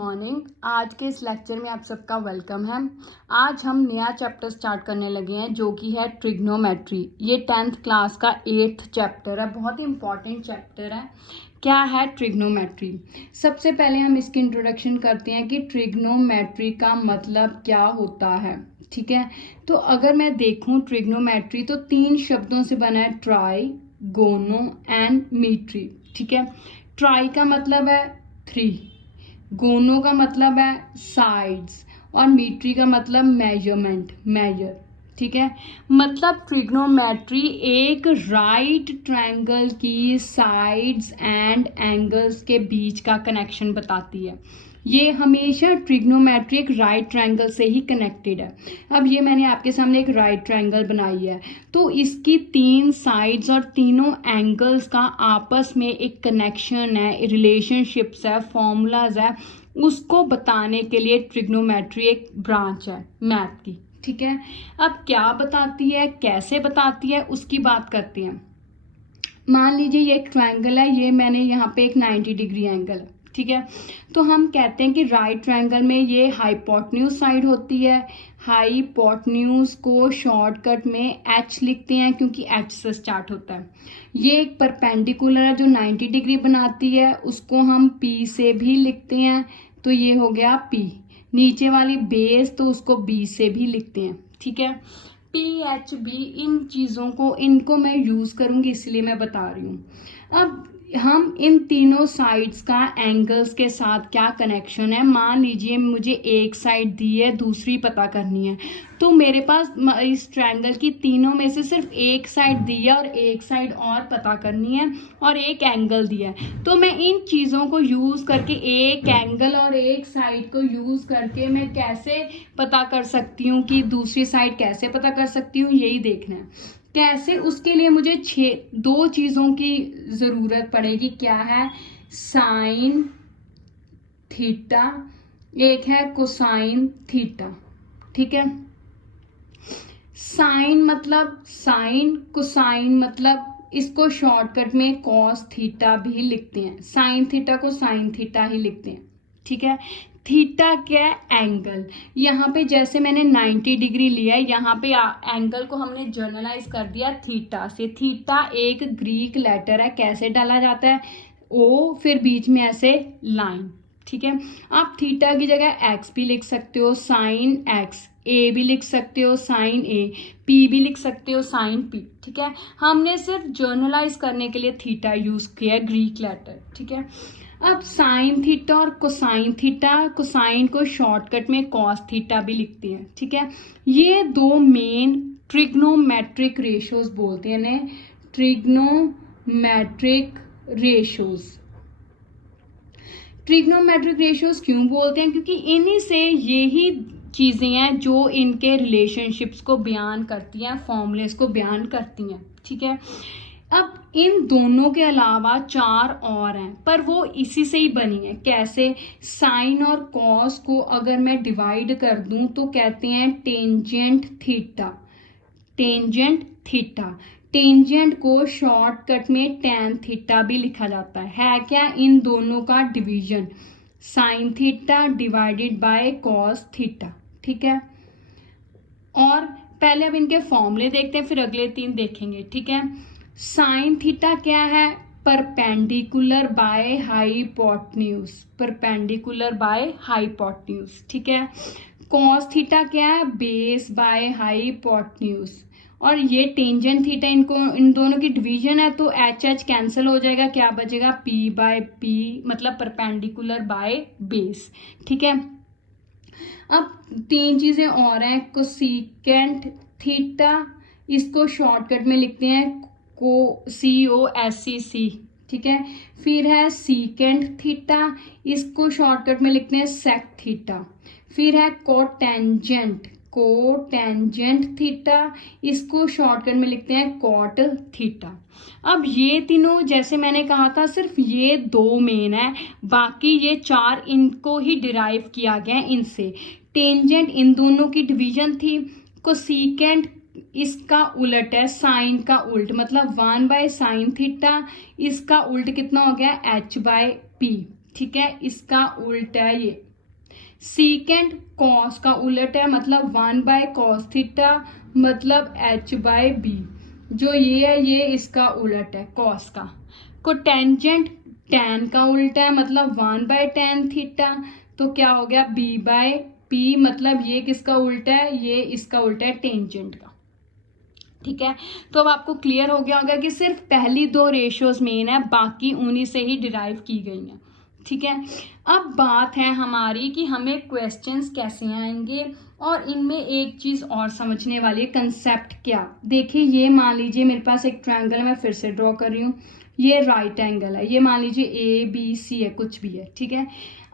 Morning. आज के इस लेक्चर में आप सबका वेलकम है। आज हम नया चैप्टर स्टार्ट करने लगे हैं जो कि है ट्रिग्नोमेट्री। ये 10th क्लास का 8th चैप्टर है, बहुत ही इंपॉर्टेंट चैप्टर है। क्या है ट्रिग्नोमेट्री? सबसे पहले हम इसकी इंट्रोडक्शन करते हैं कि ट्रिग्नोमेट्री का मतलब क्या होता है। ठीक है, तो अगर मैं देखूं ट्रिग्नोमेट्री तो 3 शब्दों से बना है, ट्राई, गोनो एंड मीट्री। ठीक है, ट्राई का मतलब है 3, गोनो का मतलब है साइड्स और मीट्री का मतलब मेजरमेंट, मेजर। ठीक है, मतलब ट्रिग्नोमेट्री एक राइट ट्रायंगल की साइड्स एंड एंगल्स के बीच का कनेक्शन बताती है। ये हमेशा ट्रिग्नोमेट्री एक राइट ट्रायंगल से ही कनेक्टेड है। अब ये मैंने आपके सामने एक राइट ट्रायंगल बनाई है, तो इसकी 3 साइड्स और तीनों एंगल्स का आपस में एक कनेक्शन है, रिलेशनशिप्स है, फॉर्मूलाज है। उसको बताने के लिए ट्रिग्नोमेट्री एक ब्रांच है मैथ की। ठीक है, अब क्या बताती है, कैसे बताती है, उसकी बात करते हैं। मान लीजिए ये एक ट्रायंगल है, ये मैंने यहाँ पे एक 90 डिग्री एंगल है। ठीक है, तो हम कहते हैं कि राइट ट्रायंगल में ये हाइपोटेन्यूज साइड होती है। हाइपोटेन्यूज को शॉर्टकट में एच लिखते हैं क्योंकि एच से स्टार्ट होता है। ये एक परपेंडिकुलर है जो 90 डिग्री बनाती है, उसको हम पी से भी लिखते हैं, तो ये हो गया पी। नीचे वाली बेस तो उसको बी से भी लिखते हैं। ठीक है, पी एच बी, इन चीज़ों को इनको मैं यूज़ करूँगी इसलिए मैं बता रही हूँ। अब हम इन तीनों साइड्स का एंगल्स के साथ क्या कनेक्शन है, मान लीजिए मुझे एक साइड दी है, दूसरी पता करनी है, तो मेरे पास इस ट्रायंगल की तीनों में से सिर्फ एक साइड दी है और एक साइड और पता करनी है और एक एंगल दिया है। तो मैं इन चीज़ों को यूज़ करके, एक एंगल और एक साइड को यूज़ करके मैं कैसे पता कर सकती हूँ कि दूसरी साइड कैसे पता कर सकती हूँ, यही देखना है कैसे। उसके लिए मुझे 2 चीज़ों की ज़रूरत पड़ेगी। क्या है? साइन थीटा, एक है कोसाइन थीटा। ठीक है, साइन मतलब साइन, कोसाइन मतलब इसको शॉर्टकट में कॉस थीटा भी लिखते हैं। साइन थीटा को साइन थीटा ही लिखते हैं। ठीक है, थीटा क्या है? एंगल। यहाँ पे जैसे मैंने 90 डिग्री लिया है, यहाँ पे एंगल को हमने जर्नलाइज कर दिया थीटा से। थीटा एक ग्रीक लेटर है, कैसे डाला जाता है? ओ, फिर बीच में ऐसे लाइन। ठीक है, आप थीटा की जगह एक्स भी लिख सकते हो, साइन एक्स, ए भी लिख सकते हो, साइन ए, पी भी लिख सकते हो, साइन पी। ठीक है, हमने सिर्फ जर्नलाइज करने के लिए थीटा यूज किया है, ग्रीक लेटर। ठीक है, अब साइन थीटा और कोसाइन थीटा, कोसाइन को शॉर्टकट में कॉस थीटा भी लिखते हैं। ठीक है, ये 2 मेन ट्रिग्नोमेट्रिक रेशियोज बोलते हैं इन्हें, ट्रिग्नोमेट्रिक रेशियोज। ट्रिग्नोमेट्रिक रेशियोज क्यों बोलते हैं? क्योंकि इन्हीं से यही चीज़ें हैं जो इनके रिलेशनशिप्स को बयान करती हैं, फॉर्मूलेस को बयान करती हैं। ठीक है, अब इन दोनों के अलावा 4 और हैं, पर वो इसी से ही बनी है। कैसे? साइन और कॉस को अगर मैं डिवाइड कर दूं तो कहते हैं tangent theta. Tangent theta, tangent को शॉर्टकट में टैन थीटा भी लिखा जाता है क्या? इन दोनों का division, sine theta divided by cos theta. ठीक है, और पहले अब इनके फॉर्मूले देखते हैं, फिर अगले 3 देखेंगे। ठीक है, साइन थीटा क्या है? Perpendicular by hypotenuse, perpendicular by hypotenuse. ठीक है, कॉस थीटा क्या है? Base by hypotenuse. और ये टेंजेंट थीटा, इनको इन दोनों की डिवीजन है, तो एच एच कैंसिल हो जाएगा, क्या बचेगा? पी बाय पी, मतलब परपेंडिकुलर बाय बेस। ठीक है, अब 3 चीजें और हैं। कोसिकेंट थीटा, इसको शॉर्टकट में लिखते हैं COSEC। ठीक है, फिर है सीकेंट थीटा, इसको शॉर्टकट में लिखते हैं सेक थीटा। फिर है कोटेंजेंट, कोटेंजेंट थीटा, इसको शॉर्टकट में लिखते हैं कॉट थीटा। अब ये तीनों, जैसे मैंने कहा था, सिर्फ ये 2 मेन है, बाकी ये 4 इनको ही डिराइव किया गया है इनसे। टेंजेंट इन दोनों की डिवीजन थी। कोसिकेंट इसका उलट है, साइन का उल्ट, मतलब 1 बाय साइन थीटा, इसका उल्ट कितना हो गया? h by P. ठीक है, इसका उल्ट है ये। सीकेंट कॉस का उलट है, मतलब 1/cos थीटा मतलब h/b। जो ये है ये इसका उलट है कॉस का। कोटेंजेंट टैन का उल्टा है, मतलब 1/tan थीटा, तो क्या हो गया b/p, मतलब ये किसका उल्टा है, ये इसका उल्टा है टेंजेंट का। ठीक है, तो अब आपको क्लियर हो गया होगा कि सिर्फ पहली दो रेशियोज मेन है, बाकी उन्हीं से ही डिराइव की गई हैं। ठीक है, अब बात है हमारी कि हमें क्वेश्चंस कैसे आएंगे, और इनमें एक चीज और समझने वाली है, कंसेप्ट क्या। देखिए ये मान लीजिए मेरे पास एक ट्रायंगल, मैं फिर से ड्रॉ कर रही हूँ, ये राइट एंगल है, ये मान लीजिए ABC है, कुछ भी है। ठीक है,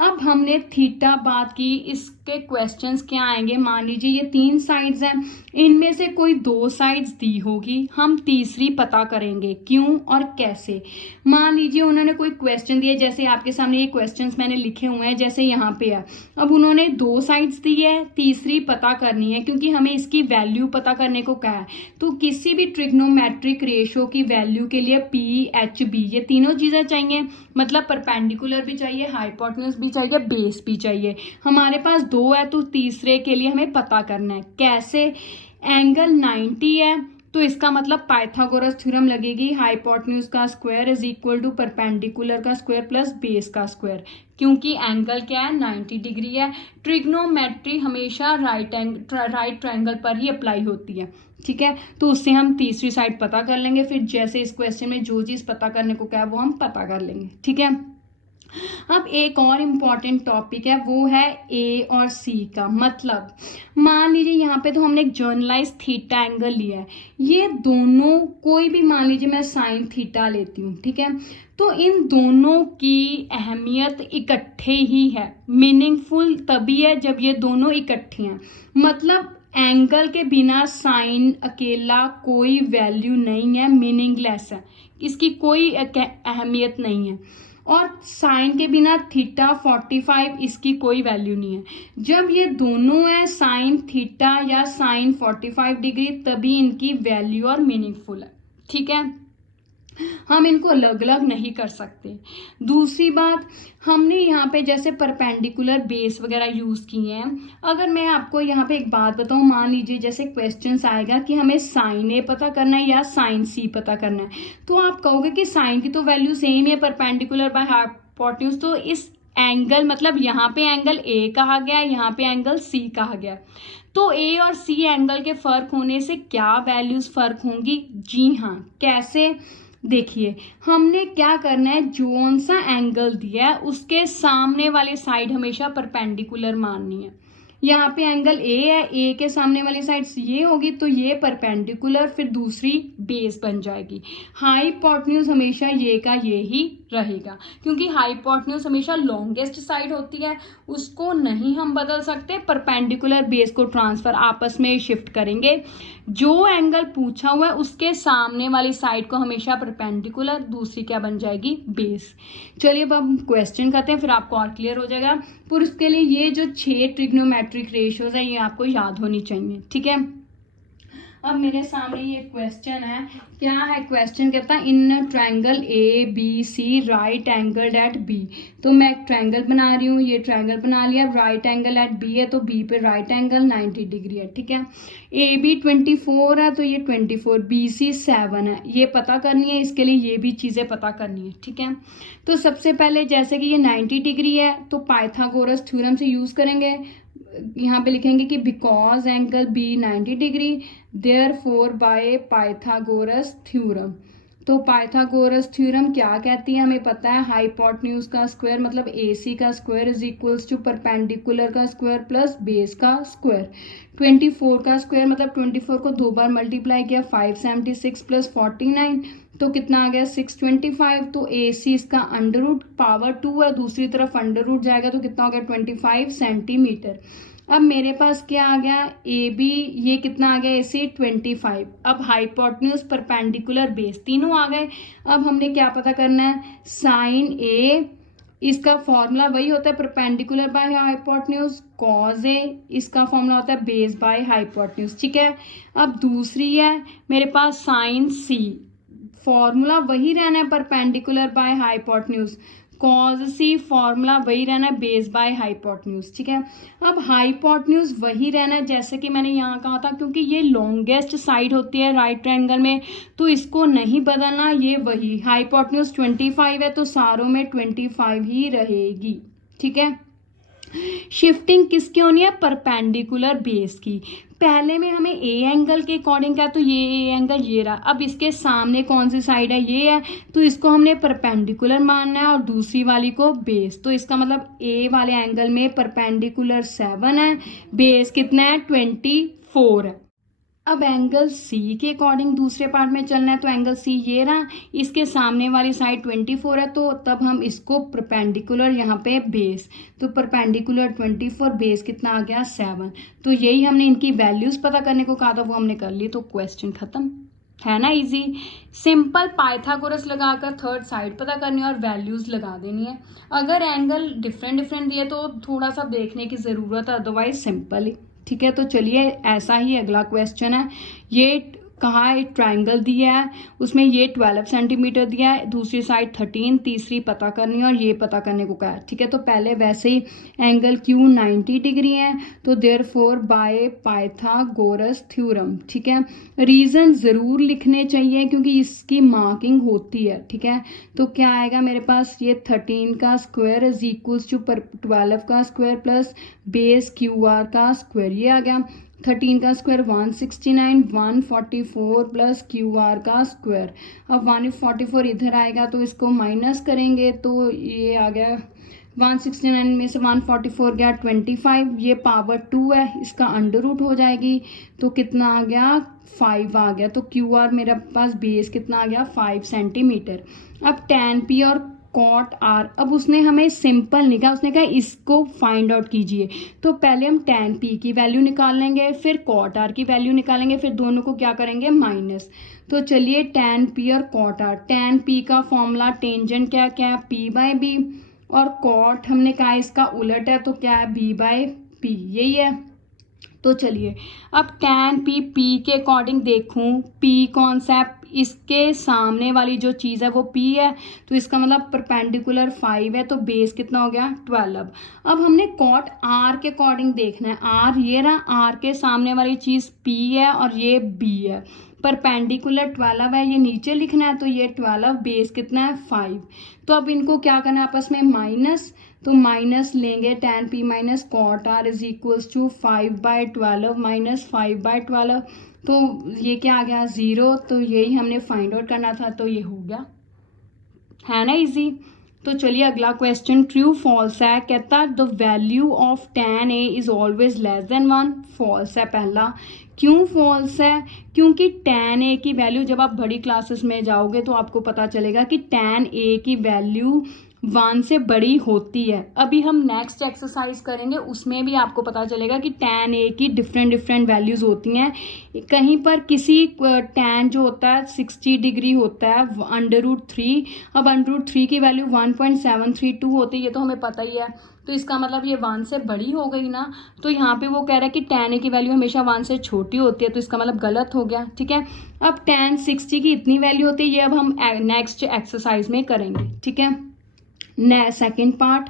अब हमने थीटा बात की, इसके क्वेश्चंस क्या आएंगे, मान लीजिए ये 3 साइड्स हैं, इनमें से कोई 2 साइड्स दी होगी, हम तीसरी पता करेंगे क्यों और कैसे। मान लीजिए उन्होंने कोई क्वेश्चन दिया, जैसे आपके सामने ये क्वेश्चंस मैंने लिखे हुए हैं, जैसे यहाँ पे है, अब उन्होंने 2 साइड्स दी है, तीसरी पता करनी है, क्योंकि हमें इसकी वैल्यू पता करने को कहा है। तो किसी भी ट्रिग्नोमेट्रिक रेशियो की वैल्यू के लिए PHB ये तीनों चीजें चाहिए, मतलब परपेंडिकुलर भी चाहिए, हाइपोटेन्यूज भी चाहिए, बेस भी चाहिए। हमारे पास 2 है, तो तीसरे के लिए हमें पता करना है कैसे। एंगल 90 है, तो इसका मतलब पाइथागोरस थ्योरम लगेगी, हाइपोटेन्यूज का square is equal to perpendicular का स्क्वायर प्लस बेस का स्क्वायर, क्योंकि एंगल क्या है 90 डिग्री है। ट्रिग्नोमेट्री हमेशा राइट ट्रायंगल पर ही अप्लाई होती है। ठीक है, तो उससे हम तीसरी साइड पता कर लेंगे, फिर जैसे इस क्वेश्चन में जो चीज पता करने को क्या है वो हम पता कर लेंगे। ठीक है, अब एक और इम्पॉर्टेंट टॉपिक है, वो है ए और सी का। मतलब मान लीजिए यहाँ पे तो हमने एक जर्नलाइज थीटा एंगल लिया है, ये दोनों कोई भी, मान लीजिए मैं साइन थीटा लेती हूँ। ठीक है, तो इन दोनों की अहमियत इकट्ठे ही है, मीनिंगफुल तभी है जब ये दोनों इकट्ठे हैं। मतलब एंगल के बिना साइन अकेला कोई वैल्यू नहीं है, मीनिंगलेस है, इसकी कोई अहमियत नहीं है। और साइन के बिना थीटा 45 इसकी कोई वैल्यू नहीं है। जब ये दोनों है साइन थीटा या साइन 45 डिग्री, तभी इनकी वैल्यू और मीनिंगफुल है। ठीक है, हम इनको अलग अलग नहीं कर सकते। दूसरी बात, हमने यहाँ पे जैसे परपेंडिकुलर बेस वगैरह यूज किए हैं। अगर मैं आपको यहाँ पे एक बात बताऊँ, मान लीजिए जैसे क्वेश्चंस आएगा कि हमें साइन ए पता करना है या साइन सी पता करना है, तो आप कहोगे कि साइन की तो वैल्यू सेम है, परपेंडिकुलर बाय हाइपोटेन्यूज, तो इस एंगल मतलब यहाँ पे एंगल ए कहा गया, यहाँ पे एंगल सी कहा गया, तो ए और सी एंगल के फर्क होने से क्या वैल्यूज फर्क होंगी। जी हाँ, कैसे, देखिए हमने क्या करना है, जोन सा एंगल दिया है उसके सामने वाली साइड हमेशा परपेंडिकुलर माननी है। यहाँ पे एंगल ए है, ए के सामने वाली साइड ये होगी, तो ये परपेंडिकुलर, फिर दूसरी बेस बन जाएगी। हाइपोटेन्यूज हमेशा ये का ये ही रहेगा, क्योंकि हाइपोटेन्यूज हमेशा लॉन्गेस्ट साइड होती है, उसको नहीं हम बदल सकते, परपेंडिकुलर बेस को ट्रांसफर आपस में शिफ्ट करेंगे। जो एंगल पूछा हुआ है उसके सामने वाली साइड को हमेशा परपेंडिकुलर, दूसरी क्या बन जाएगी, बेस। चलिए अब हम क्वेश्चन करते हैं, फिर आपको और क्लियर हो जाएगा। पर उसके लिए ये जो 6 ट्रिग्नोमेट्रिक रेशियोज है ये आपको याद होनी चाहिए। ठीक है, अब मेरे सामने ये क्वेश्चन है, क्या है क्वेश्चन, कहता है in triangle ABC right angle at B। तो मैं एक ट्रायंगल बना रही हूँ, ये ट्रायंगल बना लिया, राइट एंगल एट B है, तो B पे राइट एंगल 90 डिग्री है। ठीक है, AB 24 है, तो ये 24, BC 7 है, ये पता करनी है, इसके लिए ये भी चीजें पता करनी है। ठीक है, तो सबसे पहले जैसे कि ये 90 डिग्री है, तो पाइथागोरस थ्योरम से यूज करेंगे। यहाँ पे लिखेंगे कि because angle B 90 degree therefore by Pythagoras theorem. तो पाइथागोरस थ्योरम क्या कहती है, हमें पता है, हाइपोटेन्यूज का स्क्वायर मतलब AC का square is equals to perpendicular का स्क्वायर प्लस बेस का स्क्वायर। 24 का स्क्वायर मतलब 24 को 2 बार मल्टीप्लाई किया, 576 प्लस 49, तो कितना आ गया 625। तो AC इसका अंडर रूट पावर 2 है, दूसरी तरफ अंडर रूट जाएगा, तो कितना हो गया 25 सेंटीमीटर। अब मेरे पास क्या आ गया, AB ये कितना आ गया, AC 25। अब हाइपोटेन्यूज परपेंडिकुलर बेस तीनों आ गए। अब हमने क्या पता करना है, साइन A, इसका फॉर्मूला वही होता है perpendicular by hypotenuse, cause A इसका फॉर्मूला होता है बेस बाय हाइपोटेन्यूज। ठीक है, अब दूसरी है मेरे पास साइन C, फॉर्मूला वही रहना है perpendicular by hypotenuse, cosec formula वही रहना है, बेस बाय हाइपोटेन्यूज, ठीक है। अब हाइपोटेन्यूज वही रहना है जैसे कि मैंने यहाँ कहा था, क्योंकि ये लॉन्गेस्ट साइड होती है राइट ट्रायंगल में, तो इसको नहीं बदलना, ये वही हाइपोटेन्यूज 25 है तो सारों में 25 ही रहेगी, ठीक है। शिफ्टिंग किसकी होनी है, परपेंडिकुलर बेस की। पहले में हमें ए एंगल के अकॉर्डिंग क्या, तो ये ए एंगल ये रहा, अब इसके सामने कौन सी साइड है, ये है, तो इसको हमने परपेंडिकुलर मानना है और दूसरी वाली को बेस। तो इसका मतलब ए वाले एंगल में परपेंडिकुलर 7 है, बेस कितना है 24 है। अब एंगल सी के अकॉर्डिंग दूसरे पार्ट में चलना है, तो एंगल सी ये रहा, इसके सामने वाली साइड 24 है, तो तब हम इसको परपेंडिकुलर यहाँ पे बेस, तो परपेंडिकुलर 24 बेस कितना आ गया 7। तो यही हमने इनकी वैल्यूज पता करने को कहा था, वो हमने कर ली, तो क्वेश्चन खत्म है ना, इजी सिंपल। पाइथागोरस लगाकर थर्ड साइड पता करनी है और वैल्यूज लगा देनी है। अगर एंगल डिफरेंट दिए तो थोड़ा सा देखने की जरूरत है, अदरवाइज सिंपल ही, ठीक है। तो चलिए ऐसा ही अगला क्वेश्चन है। ये कहा एक ट्राइंगल दिया है, उसमें ये 12 सेंटीमीटर दिया है, दूसरी साइड 13, तीसरी पता करनी है और ये पता करने को कहा है, ठीक है। तो पहले वैसे ही एंगल क्यू 90 डिग्री है, तो देयरफॉर बाय पाइथागोरस थ्योरम, ठीक है। रीजन जरूर लिखने चाहिए क्योंकि इसकी मार्किंग होती है, ठीक है। तो क्या आएगा मेरे पास, ये 13 का स्क्वायर इज इक्वल्स टू 12 का square plus base Q R का स्क्वायर, ये आ गया। 13 का स्क्वायर 169, 144 प्लस क्यू आर का स्क्वायर। अब 144 इधर आएगा तो इसको माइनस करेंगे, तो ये आ गया 169 में से 144 गया 25, ये पावर 2 है, इसका अंडर रूट हो जाएगी, तो कितना आ गया 5 आ गया। तो क्यू आर मेरे पास बेस कितना आ गया 5 सेंटीमीटर। अब tan p और कॉट आर, अब उसने हमें सिंपल निकाला, उसने कहा इसको फाइंड आउट कीजिए, तो पहले हम tan p की वैल्यू निकाल लेंगे, फिर कॉट आर की वैल्यू निकालेंगे, फिर दोनों को क्या करेंगे माइनस। तो चलिए tan p और कॉट आर, tan p का फॉर्मूला टेंजेंट क्या क्या है p बाय b, और कॉट हमने कहा इसका उलट है, तो क्या है b बाय p, यही है। तो चलिए अब tan p के अकॉर्डिंग देखूं, p कौन सा है, इसके सामने वाली जो चीज़ है वो p है, तो इसका मतलब परपेंडिकुलर 5 है, तो बेस कितना हो गया 12। अब हमने कॉट r के अकॉर्डिंग देखना है, r ये रहा, r के सामने वाली चीज़ p है और ये b है, परपेंडिकुलर 12 है, ये नीचे लिखना है, तो ये 12 बेस कितना है 5। तो अब इनको क्या करना है आपस में माइनस, तो माइनस लेंगे tan p minus cot r is equals to 5/12 minus 5/12, तो ये क्या आ गया 0, तो यही हमने फाइंड आउट करना था, तो ये हो गया, है ना इजी। तो चलिए अगला क्वेश्चन, ट्रू फॉल्स है, कहता the value of tan a is always less than 1, false है पहला। क्यों फॉल्स है, क्योंकि tan a की वैल्यू, जब आप बड़ी क्लासेस में जाओगे तो आपको पता चलेगा कि tan a की वैल्यू 1 से बड़ी होती है। अभी हम नेक्स्ट एक्सरसाइज करेंगे, उसमें भी आपको पता चलेगा कि tan a की डिफरेंट वैल्यूज होती हैं। कहीं पर किसी tan जो होता है 60 डिग्री होता है √3, अब √3 की वैल्यू 1.732 होती है, ये तो हमें पता ही है, तो इसका मतलब ये 1 से बड़ी हो गई ना। तो यहाँ पे वो कह रहा है कि tan a की वैल्यू हमेशा 1 से छोटी होती है, तो इसका मतलब गलत हो गया, ठीक है। अब tan 60 की इतनी वैल्यू होती है, ये अब हम नेक्स्ट एक्सरसाइज में करेंगे, ठीक है। Second part,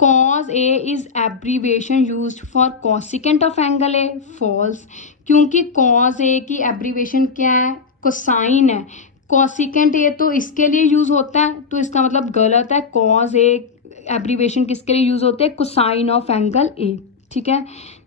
cos a is abbreviation used for cosecant of angle a, false, क्योंकि cos a की एब्रीविएशन क्या है, कोसाइन है, cosecant a तो इसके लिए यूज होता है, तो इसका मतलब गलत है, cos a एब्रीविएशन किसके लिए यूज होते हैं, कोसाइन ऑफ एंगल a, ठीक है।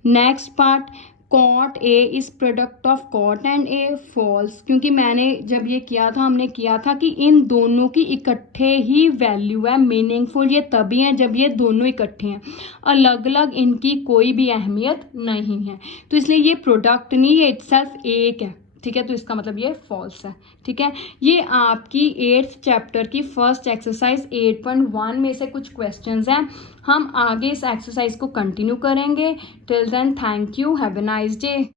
Next part, cot a is product of cot and a, false, क्योंकि मैंने जब ये किया था, हमने किया था कि इन दोनों की इकट्ठे ही वैल्यू है, मीनिंगफुल ये तभी है जब ये दोनों इकट्ठे हैं, अलग अलग इनकी कोई भी अहमियत नहीं है, तो इसलिए ये प्रोडक्ट नहीं, ये इटसेल्फ एक है, ठीक है। तो इसका मतलब ये फॉल्स है, ठीक है। ये आपकी 8th चैप्टर की फर्स्ट एक्सरसाइज 8.1 में से कुछ क्वेश्चंस हैं, हम आगे इस एक्सरसाइज को कंटिन्यू करेंगे। Till then thank you, have a nice day.